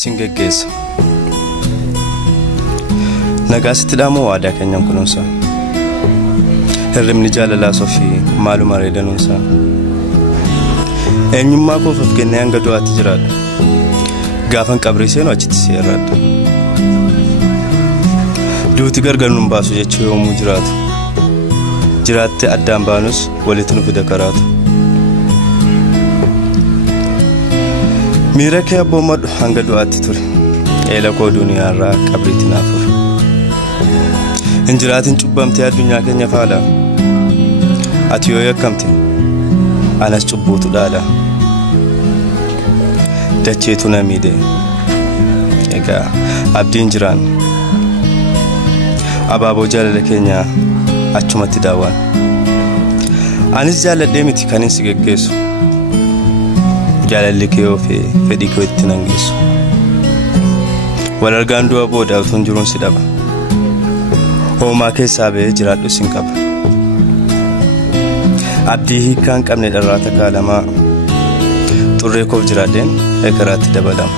Singeggeessa nagaasitti dhaamoo waadaa keenyan kunuunsa hirribni jaalalaa sofii maaluma reedanuunsa eenyummaa koofaaf kennee hanga du'aatti jiraadha gaafan qabrii seenu achitti seerradha duuti gargar nun baasu jechuu yoomuu jiraatu jiraatte addaan baanus walitti nu fida karaatu miira kee abboomadhu hanga du'aatti ture eela koo duniyaarraa qabriitti naafur injiraatiin cubbamtee addunyaa keenya faala ati yoo yakkamte anas cubbuutu dhaala dacheetu na miidhe egaa abdiin jiraan abaaboo jaalala keenya achumatti daawwan anis jaaladhee miti kan si geggeessu jaalalli kee ofee fedhii kee itti nangeessu wal argaan du'a booda utuun jiruun si dhaba hoomaa keessaa ba'ee jiraadhu sin qaba abdii hiikkaan qabne dharraa takaalamaa xurree koof jiraadheen ekaraatti dabalama.